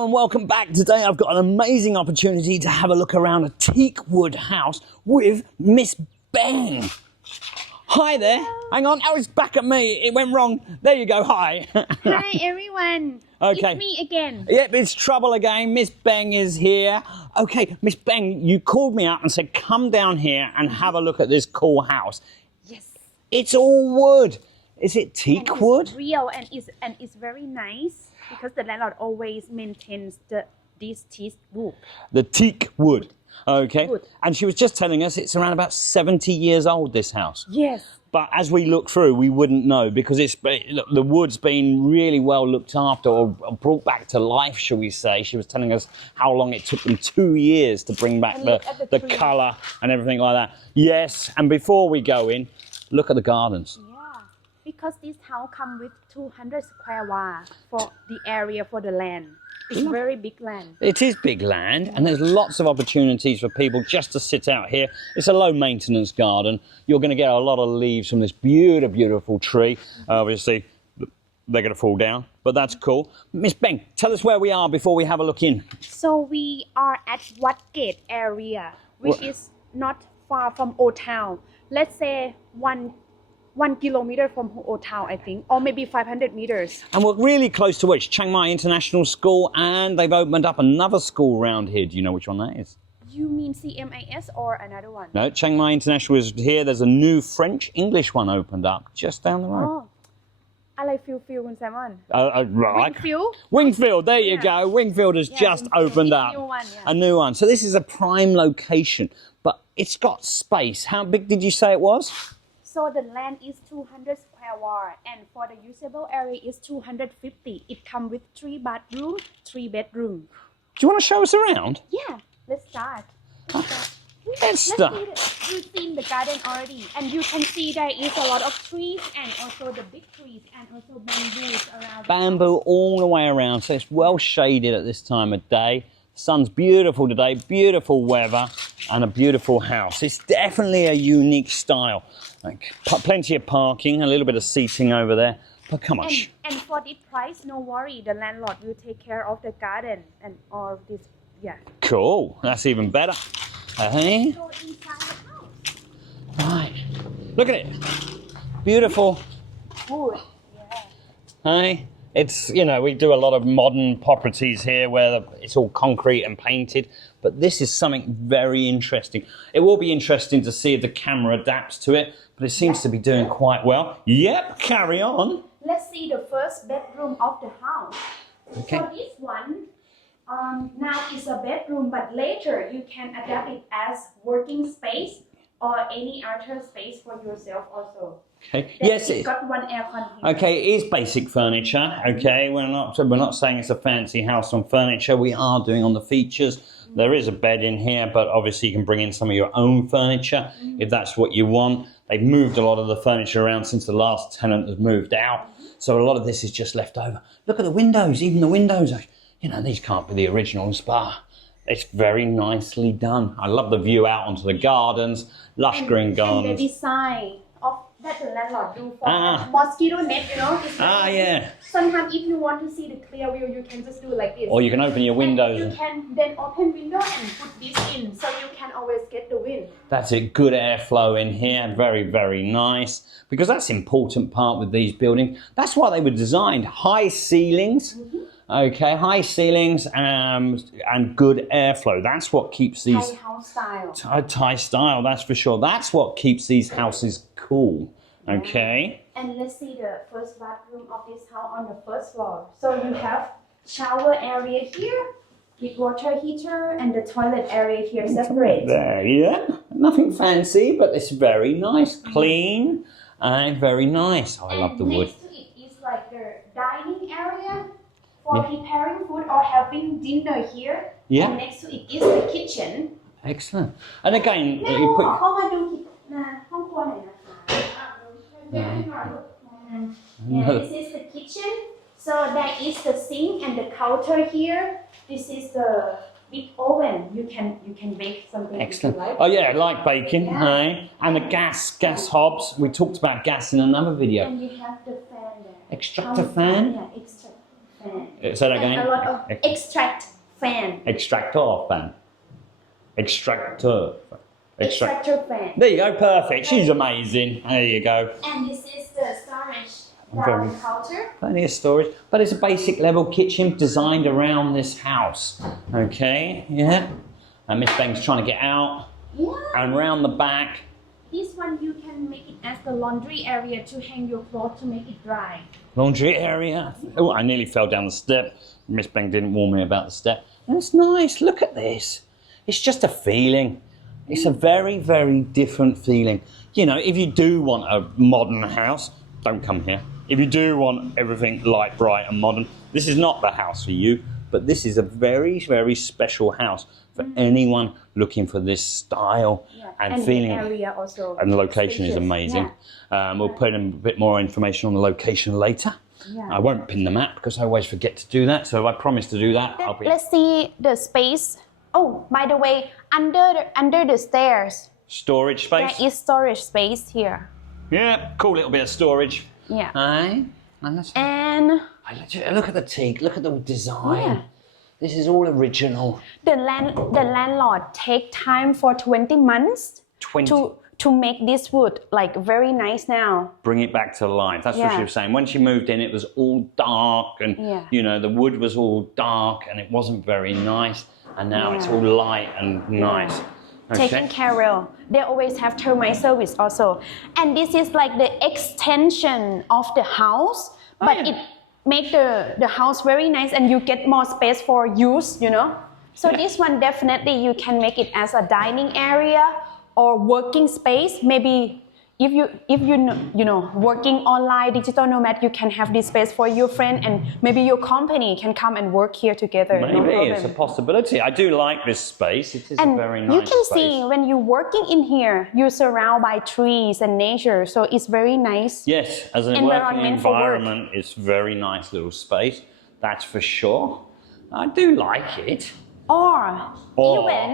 Hello and welcome back. Today I've got an amazing opportunity to have a look around a teak wood house with Miss Paeng. Hi there. Hello. Hang on. Oh, it's back at me. It went wrong. There you go. Hi. Hi everyone. Okay. It's me again. Yep, it's trouble again. Miss Paeng is here. Okay, Miss Paeng, you called me up and said come down here and have a look at this cool house. Yes. It's all wood. Is it teak And wood? it's real and it's very nice because the landlord always maintains this teak wood. The teak wood. Okay. Wood. And she was just telling us it's around about 70 years old, this house. Yes. But as we look through, we wouldn't know because the wood's been really well looked after or brought back to life, shall we say. She was telling us how long it took them 2 years to bring back the colour and everything like that. Yes, and before we go in, look at the gardens. Yeah, because this house comes with 200 square wa for the area for the land. It's very big land. It is big land, and there's lots of opportunities for people just to sit out here. It's a low maintenance garden. You're going to get a lot of leaves from this beautiful, beautiful tree. Obviously, they're going to fall down, but that's cool. Miss Paeng, tell us where we are before we have a look in. So we are at Wat Ket area, which is not far from Old Town. Let's say one kilometer from Old Town, I think, or maybe 500 meters. And we're really close to which? Chiang Mai International School, and they've opened up another school around here. Do you know which one that is? You mean CMIS or another one? No, Chiang Mai International is here. There's a new French-English one opened up just down the road. Oh, อะไรฟิลคุณแซมมอน Right. Wingfield? Wingfield, there you Yeah. go. Wingfield has just Wingfield. opened It's up. a new one, yeah. A new one. So this is a prime location, but it's got space. How big did you say it was? So the land is 200 square wall, and for the usable area is 250. It comes with 3 bathroom, 3 bedroom. Do you want to show us around? Yeah, let's start. Let's start. You've seen the garden already, and you can see there is a lot of trees and also the big trees and also bamboos around. Bamboo all the way around, so it's well shaded at this time of day. Sun's beautiful today, beautiful weather, and a beautiful house. It's definitely a unique style. Like, plenty of parking, a little bit of seating over there. But come on. And for this price, no worry, the landlord will take care of the garden and all this. Yeah. Cool. That's even better. Hey. Go inside the house. Right. Look at it. Beautiful. Wood. Yeah. Hey. It's, you know, we do a lot of modern properties here where it's all concrete and painted, but this is something very interesting. It will be interesting to see if the camera adapts to it, but it seems to be doing quite well. Yep, carry on. Let's see the first bedroom of the house. Okay. So this one, now is a bedroom, but later you can adapt it as working space or any other space for yourself also. Okay. Yes, it's got one aircon here. okay, it is basic furniture. Okay, we're not saying it's a fancy house on furniture. We are doing on the features. There is a bed in here, but obviously you can bring in some of your own furniture if that's what you want. They've moved a lot of the furniture around since the last tenant has moved out, so a lot of this is just left over. Look at the windows. Even the windows are, you know, these can't be the original spa. It's very nicely done. I love the view out onto the gardens, lush green gardens. And the design of that the landlord do for mosquito net, you know. Yeah. Sometimes if you want to see the clear view, you can just do like this. Or you can open your windows. And you can then open window and put this in, so you can always get the wind. That's it. Good airflow in here. Very, very nice. Because that's the important part with these buildings. That's why they were designed. High ceilings. Okay, high ceilings and good airflow. That's what keeps these... Thai house style. Thai style, that's for sure. That's what keeps these houses cool. Okay. And let's see the first bathroom of this house on the first floor. So you have shower area here, with water heater, and the toilet area here separate. There, yeah. Nothing fancy, but it's very nice, clean, and very nice. Oh, I love the wood. Next to it is like the dining area for preparing food or having dinner here. Yeah. And next to it is the kitchen. Excellent. And again, you put... Yeah, this is the kitchen. So that is the sink and the counter here. This is the big oven. You can bake something. Excellent. If you like. Oh yeah, like baking, hey? And the gas hobs. We talked about gas in another video. And you have the fan there. Extractor fan? Yeah, extra. fan. Say that again. And a lot of extract fan. Extractor fan. Extractor. Extractor fan. There you go, perfect. She's amazing. There you go. And this is the storage Very- down counter. Plenty of storage, but it's a basic level kitchen designed around this house. Okay, yeah. And Miss Paeng's trying to get out. Yeah. And round the back. This one you can make it as the laundry area to hang your clothes to make it dry. Laundry area. Oh, I nearly fell down the step. Miss Paeng didn't warn me about the step. And it's nice. Look at this. It's just a feeling. It's a very, very different feeling. You know, if you do want a modern house, don't come here. If you do want everything light, bright and modern, this is not the house for you, but this is a very, very special house for anyone looking for this style and feeling. The area also. And the location is spacious. amazing. We'll put in a bit more information on the location later. Yeah. I won't pin the map because I always forget to do that. So if I promise to do that, I'll be... Let's see the space. Oh, by the way, under the stairs, Storage space. there is storage space here. Yeah, cool little bit of storage. Yeah. Aye. And that's... And Look at the teak. Look at the design. Yeah. This is all original. the landlord take time for 20 months 20. to make this wood like very nice now. Bring it back to life. That's what Yeah. she was saying. When she moved in, it was all dark and, Yeah. you know, the wood was all dark and it wasn't very nice. And now it's Yeah. all light and nice. Taken care of. They always have termite service also. And this is like the extension of the house, but yeah. it make the house very nice and you get more space for use, you know. So this one definitely you can make it as a dining area or working space. Maybe if you know working online digital nomad, you can have this space for your friend and maybe your company can come and work here together. No Maybe problem. it's a possibility. I do like this space. It is a very nice you can space. see when you're working in here, you're surrounded by trees and nature, so it's very nice. Yes, as a working Environment for work. environment, it's very nice little space. That's for sure. I do like it. Or Or- even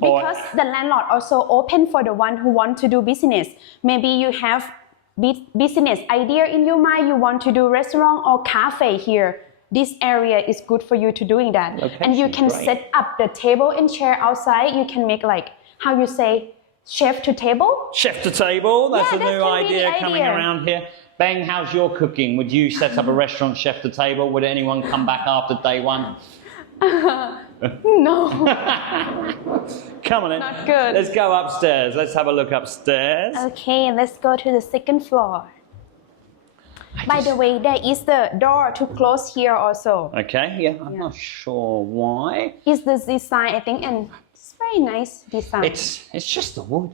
because the landlord also open for the one who want to do business. Maybe you have business idea in your mind, you want to do restaurant or cafe here. This area is good for you to doing that. And you Location's can great. set up the table and chair outside. You can make like, how you say, chef to table? Chef to table, that's Yeah, a that new can be the idea coming idea. around here. Beng, how's your cooking? Would you set up a restaurant chef to table? Would anyone come back after day one? No. Come on in. Not good. Let's go upstairs. Let's have a look upstairs. Okay, let's go to the second floor. By the way, there is the door to close here also. Okay, yeah, I'm not sure why. It's the design, I think, and it's very nice design. It's just the wood.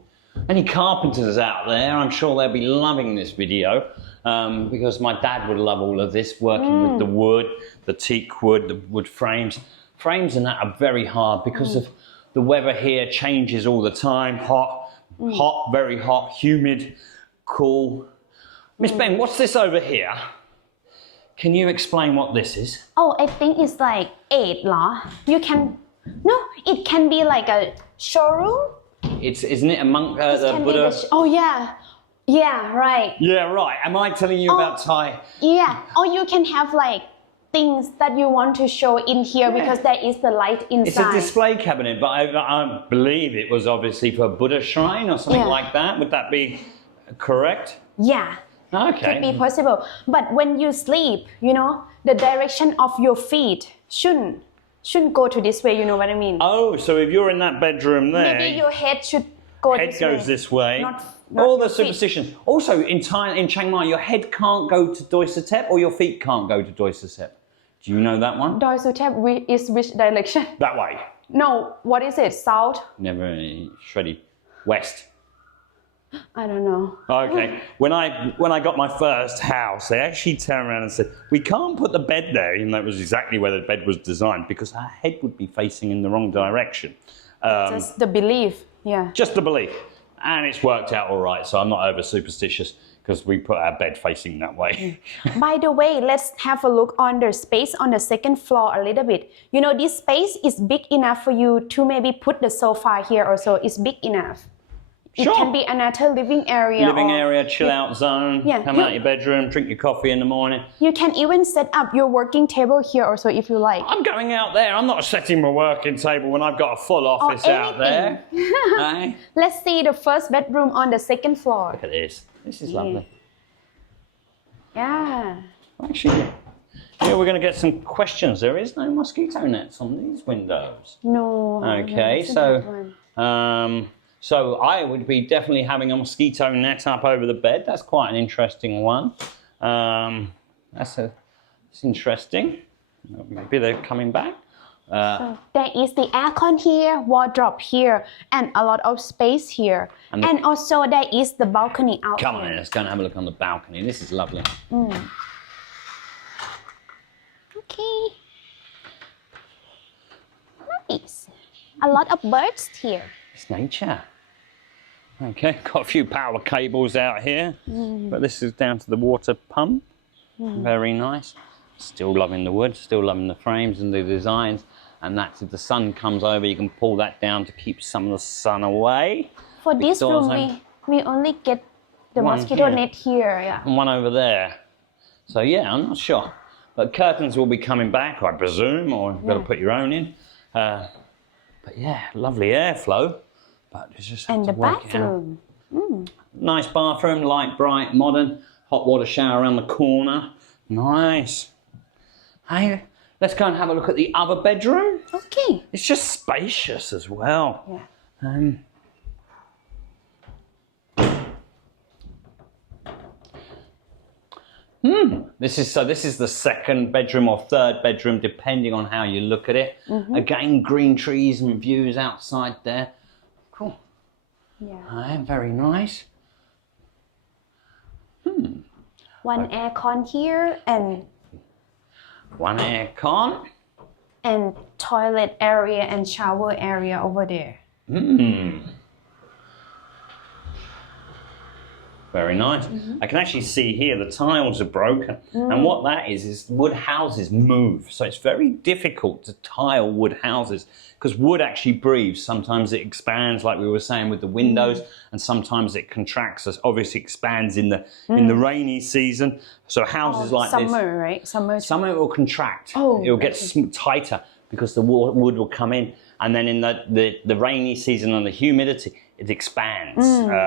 Any carpenters out there, I'm sure they'll be loving this video because my dad would love all of this, working with the wood, the teak wood, the wood frames. Frames and that are very hard because of the weather here changes all the time. Hot, very hot, humid, cool. Miss Paeng, what's this over here? Can you explain what this is? Oh, I think it's like 8 law. You can, no, it can be like a showroom. Isn't it a monk, It the can be Buddha? oh yeah, yeah, right. Yeah, right. Am I telling you about Thai? Yeah, or you can have like things that you want to show in here because there is the light It's a inside. display cabinet, but I believe it was obviously for a Buddha shrine or something Yeah. like that. Would that be correct? Yeah. Could be Okay. possible. But when you sleep, you know, the direction of your feet shouldn't go to this way, you know what I mean? Oh, so if you're in that bedroom there, Maybe your head should go head this goes way. this way. Not All your the feet. superstitions. Also, in Thailand, in Chiang Mai, your head can't go to Doi Satep or your feet can't go to Doi Satep. Do you know that one? Doi Sutep is which direction? That way. No, what is it? South? Never shreddy. West. I don't know. Okay. When I got my first house, they actually turned around and said, we can't put the bed there, even though it was exactly where the bed was designed, because our head would be facing in the wrong direction. Just the belief. Yeah. Just the belief. And it's worked out all right, so I'm not over superstitious because we put our bed facing that way. By the way, let's have a look on the space on the second floor a little bit. You know, this space is big enough for you to maybe put the sofa here also. It's big enough. It can be another living area. Living area, chill out zone. Yeah, Come out your bedroom, drink your coffee in the morning. You can even set up your working table here also if you like. I'm going out there. I'm not setting my working table when I've got a full office out there. Hey? Let's see the first bedroom on the second floor. Look at this. This is lovely. Yeah. Actually, yeah, we're going to get some questions. There is no mosquito nets on these windows. No. Okay, so I would be definitely having a mosquito net up over the bed. That's quite an interesting one. It's interesting. Maybe they're coming back. So there is the aircon here, wardrobe here, and a lot of space here. And also there is the balcony out Come here. on, let's go and have a look on the balcony. This is lovely. Okay. Nice. A lot of birds here. It's nature. Okay, got a few power cables out here, but this is down to the water pump. Very nice. Still loving the wood, still loving the frames and the designs. And that's if the sun comes over, you can pull that down to keep some of the sun away. For this room, we only get the mosquito net here. Yeah. And one over there. So yeah, I'm not sure. But curtains will be coming back, I presume, or you've got to put your own in. But yeah, lovely airflow. But you just have to work it out. Nice bathroom, light, bright, modern. Hot water shower around the corner. Nice. Hey, let's go and have a look at the other bedroom. Okay. It's just spacious as well. Yeah. This is the second bedroom or third bedroom, depending on how you look at it. Again, green trees and views outside there. Cool. Yeah. Very nice. One aircon here and one aircon. And toilet area and shower area over there. Very nice. I can actually see here the tiles are broken. And what that is wood houses move. So it's very difficult to tile wood houses because wood actually breathes. Sometimes it expands, like we were saying with the windows, and sometimes it contracts. It obviously expands in the rainy season. So houses like this. Summer, right? Summer it will contract. Oh, it will get tighter because the wood will come in. And then in the rainy season and the humidity, it expands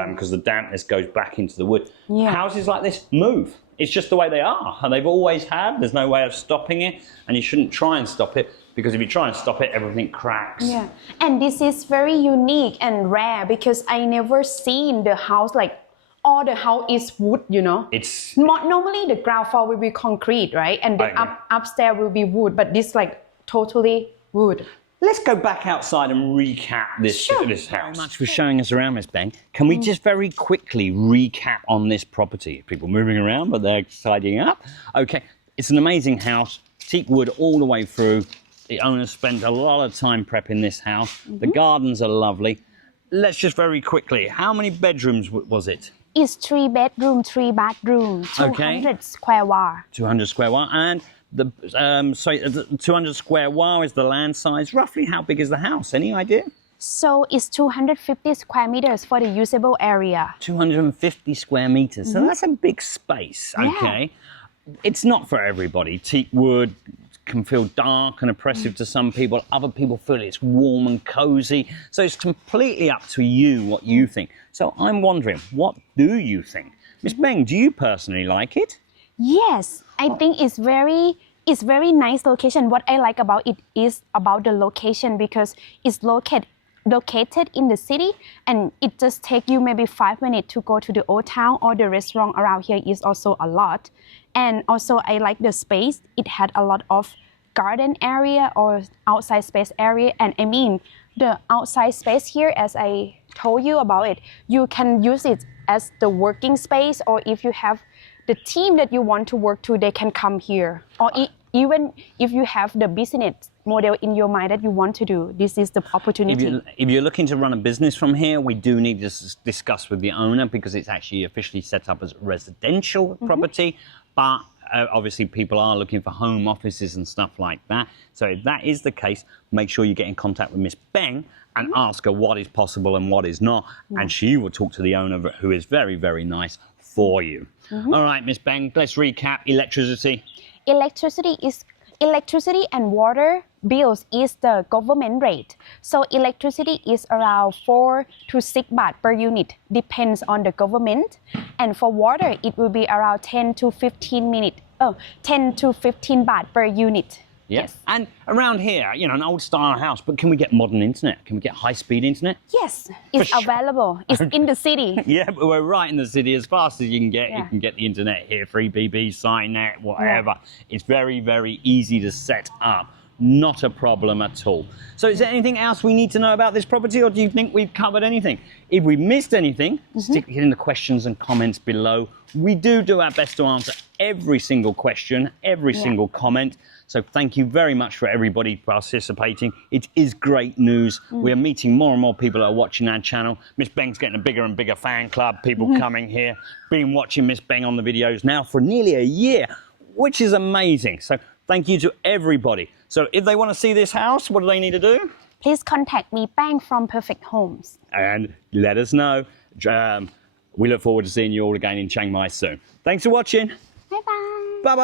because the dampness goes back into the wood. Yeah. Houses like this move. It's just the way they are. And they've always have. There's no way of stopping it. And you shouldn't try and stop it because if you try and stop it, everything cracks. Yeah. And this is very unique and rare because I never seen the house like all the house is wood, you know. It's normally the ground floor will be concrete, right? And then upstairs will be wood, but this like totally wood. Let's go back outside and recap this house. Thank you very much for showing us around, Miss Paeng. Can we just very quickly recap on this property? People moving around, but they're tidying up. Okay, it's an amazing house. Teak wood all the way through. The owner spent a lot of time prepping this house. The gardens are lovely. Let's just very quickly, how many bedrooms was it? It's 3 bedroom, 3 bathroom, 200 square wire. 200 square wire. And the 200 square wire is the land size. Roughly how big is the house? Any idea? So it's 250 square meters for the usable area. 250 square meters. So that's a big space, okay? It's not for everybody. Teak wood can feel dark and oppressive to some people. Other people feel it's warm and cozy. So it's completely up to you what you think. So I'm wondering, what do you think? Miss Paeng, do you personally like it? Yes, I think it's very nice location. What I like about it is about the location because it's located in the city and it just take you maybe 5 minutes to go to the old town or the restaurant around here is also a lot. And also I like the space. It had a lot of garden area or outside space area. And I mean, the outside space here, as I told you about it, you can use it as the working space, or if you have the team that you want to work to, they can come here. Or even if you have the business model in your mind that you want to do, this is the opportunity. If you're looking to run a business from here, we do need to discuss with the owner because it's actually officially set up as residential property. But obviously people are looking for home offices and stuff like that. So if that is the case, make sure you get in contact with Miss Paeng and ask her what is possible and what is not. And she will talk to the owner, who is very, very nice for you. All right, Miss Paeng, let's recap. Electricity. Electricity and water bills is the government rate. So electricity is around 4 to 6 baht per unit, depends on the government. And for water, it will be around 10 to 15 baht per unit. Yes. And around here, you know, an old style house, but can we get modern internet? Can we get high speed internet? Yes, it's available. It's in the city. Yeah, but we're right in the city. As fast as you can get, you can get the internet here, free BB, SignNet, whatever. It's very, very easy to set up. Not a problem at all. So is there anything else we need to know about this property, or do you think we've covered anything? If we missed anything, stick it in the questions and comments below. We do our best to answer every single question, every single comment. So thank you very much for everybody participating. It is great news. We are meeting more and more people that are watching our channel. Miss Paeng's getting a bigger and bigger fan club, people coming here, been watching Miss Paeng on the videos now for nearly a year, which is amazing. So thank you to everybody. So if they want to see this house, what do they need to do? Please contact me, Paeng from Perfect Homes. And let us know. We look forward to seeing you all again in Chiang Mai soon. Thanks for watching. Bye-bye. Bye-bye.